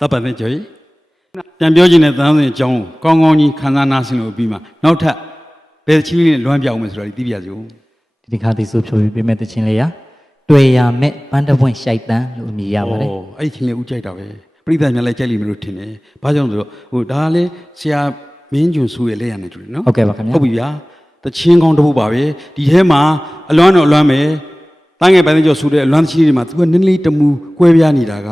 တပ်ပတ်တဲ့ကြွေပြန်ပြောချင်တဲ့သံစဉ်အကြောင်းကိုကောင်းကောင်းကြီးခန်းစားနာဆင်လို့ပြီးမှနောက်ထပ်ဘယ်ချင်းလေးလွမ်းပြောင်းမယ်ဆိုတော့သိပြရစီဦး ဒီခါသိဆိုဖြိုပြပေးမဲ့တခြင်းလေးရတွေ့ရမဲ့ပန်းတပွင့်ရှိုက်တန်းလို့အမည်ရပါတယ်။အဲ့ဒီချင်းလေးဦးကြိုက်တာပဲ။ပြိဿများလည်းကြိုက်လိမ့်မယ်လို့ထင်တယ်။ဘာကြောင့်ဆိုတော့ဟိုဒါကလည်းဆရာမင်းကျွန်းစုရဲ့လက်ရနေကြတယ်နော် ဟုတ်ကဲ့ပါခင်ဗျာ ဟုတ်ပြီဗျာ။တချင်းကောင်းတစ်ပုဒ်ပါပဲ။ဒီထဲမှာအလွမ်းတော့အလွမ်းပဲ။တိုင်းငယ်ပိုင်းကျော်စုတဲ့အလွမ်းချင်းတွေမှာသူကနည်းနည်းတမူကွဲပြားနေတာက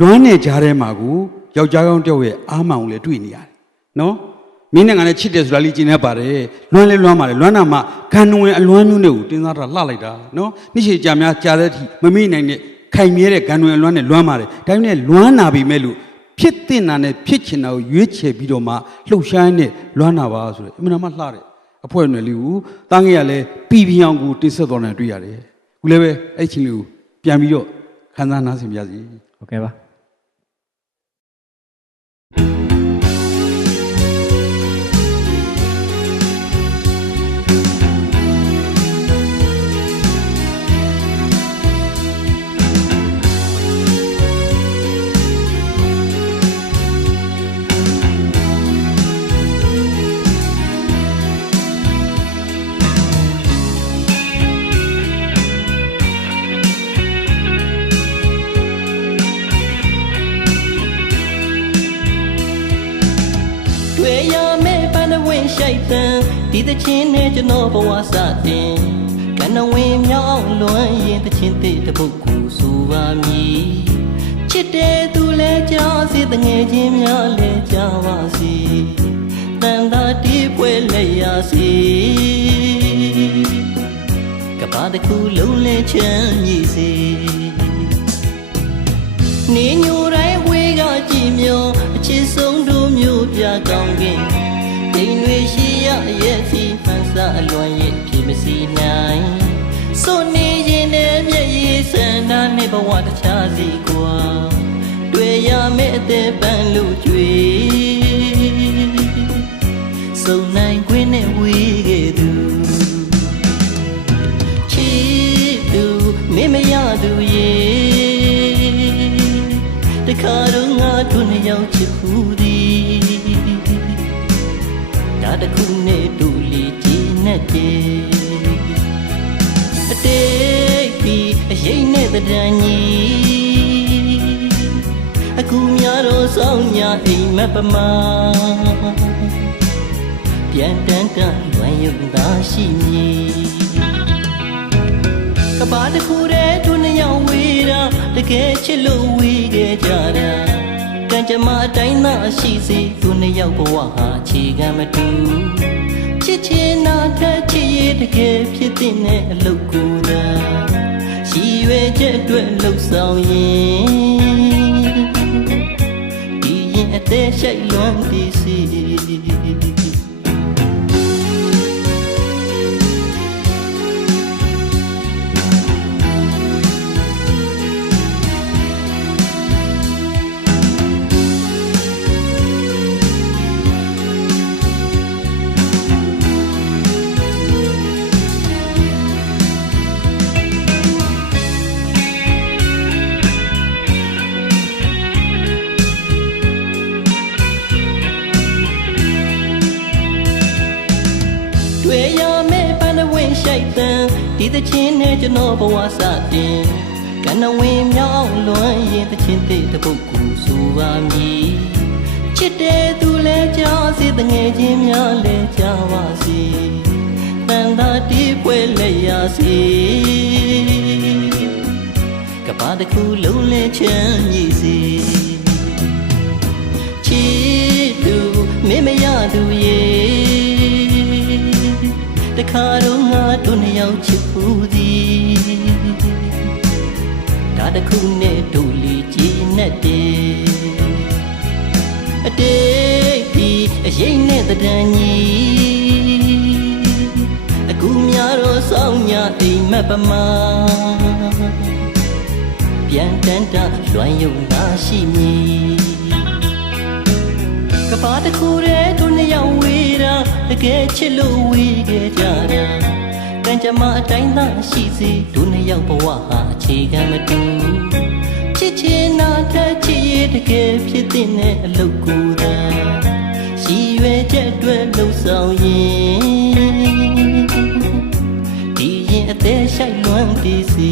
လွမ်းနဲ့ကြားထဲမှာကိုယောက်ျားကောင်းတယောက်ရဲ့အားမောင်လည်းတွေ့နေရတယ်။နော်။မင်းနဲ့ငါနဲ့ချစ်တယ်ဆိုတာလေးကျင်နေပါတယ်လွမ်းလဲလွမ်းပါတယ်လွမ်းတာမှခန္ဓာဝင်အလွမ်းမျိုးနဲ့ကိုတင်းစားတာလှလိုက်တာနော်နေ့ရှည်ကြာများကြာတဲ့အထိမမေ့နိုင်တဲ့ခိုင်မြဲတဲ့ခန္ဓာဝင်အလွမ်းနဲ့လွမ်းပါတယ်ဒါပေမဲ့လွမ်းနာပြီမဲ့လို့ဖြစ်တင်တာနဲ့ဖြစ်ချင်တာကိုရွေးချယ်ပြီးတော့မှလှုပ်ရှားနေလွမ်းနာပါဆိုတဲ့အမှန်တမ်းလှတဲ့အဖွဲနယ်လေးကိုတားငယ်ရလဲပြည်ပြအောင်ကိုတင်ဆက်တော်နေတွေ့ရတယ်ခုလည်းပဲအဲ့ချင်းလေးကိုပြန်ပြီးတော့ခန်းစားနားဆင်ပြစီ ဟုတ်ကဲ့ပါဒီတချင်းနဲ့ကျွန်တော်ဘဝစတင်ကနဝင်မြောင်းလွမ်းရင်တချင်းတဲ့တပုတ်ကိုဆိုပါမည်ချစ်တဲ့သူလဲကြားစီတငယ်ချင်းများလဲကြားပါစီတန်တာတီးပွဲလဲရစီကဘာတခုလုံးလဲချမ်းမြေ့စီနေညိုတိုင်းဝေးကကြည်မြောအချစ်ဆုံးတို့မျိုးပြကောင်းခင်တိမ်တွေရှိရရဲ့စီဖန်ဆာအလွန်ရဲ့ဖြစ်မစီနိုင်စိုးနေရင်နဲ့မျက်ရည်စန္ဒနဲ့ဘဝတခြားစီကွာတွေ့ရမယ့်အသေးပန်းလို့ကြွေစုံနိုင်ခွင့်နဲ့ဝေးခဲ့သူချစ်သူမင်းမရသူရဲ့တခါတော့ငါတို့နှစ်ယောက်ချစ်ဖူးသည်ဒါတခုနဲ့တူလီကြည်နဲ့တည်းအတိတ်ပြီးအရင်နဲ့တဒန်းကြီးအခုများတော့ဆောင်းညာအိမ်မက်ပမာပြန်တန်းတန်းလွမ်းရုံသာရှိမည်ကဘာတခုတည်းသူနှစ်ယောက်ဝေးတာတကယ်ချစ်လို့ဝေးခဲ့ကြတာကံကြမ္မာအတိုင်းသာရှိစေသူနှစ်ယောက်ဘဝဟာခြေခံမတူချစ်ချင်တာထက်ချစ်ရတကယ်ဖြစ်တဲ့အလုပ်ကိုသာရှိရွယ်ချက်အတွက်လှုပ်ဆောင်ရင်ဒီရင်အသေးရှိုက်လွမ်းသည်စီဒီတချင်းနဲ့ကျွန်တော်ဘဝစတင်ကနဝင်မြောင်းလွမ်းရင်တချင်းတဲ့တပုတ်ကိုဆိုပါမည်ချစ်တဲ့သူလဲကြားစီတငယ်ချင်းများလဲကြားပါစီတန်တာတီးပွဲလဲရစီကဘာတခုလုံးလဲချမ်းမြေ့စီချစ်သူမင်းမရသူရဲ့တခါတော့ငါတို့နှစ်ယောက်ချစ်ဖူးသည်ဒါတခုနဲ့တို့လီကြည်နဲ့တည်းအတိတ်ပြီးအရင်နဲ့တဒန်းကြီးအခုများတော့ဆောင်းညာအိမ်မက်ပမာပြန်တန်းတလွမ်းရုံသာရှိမည်ကဘာတခုတည်းတို့နှစ်ယောက်ဝေးတာတကယ်ချစ်လို့ဝေးခဲ့ကြတာကံကြမ္မာအတိုင်းသာရှိစေတို့နှစ်ယောက်ဘဝဟာအခြေခံမတူချစ် စ်ချင်တာထက်ချစ်ရတကယ်ဖြစ်တဲ့အလုပ်ကိုယ်သာရှိရွယ်ချက်အတွက်လှုပ်ဆောင်ရင်ဒီရင်အသေးဆိုင်လွမ်းတည်စီ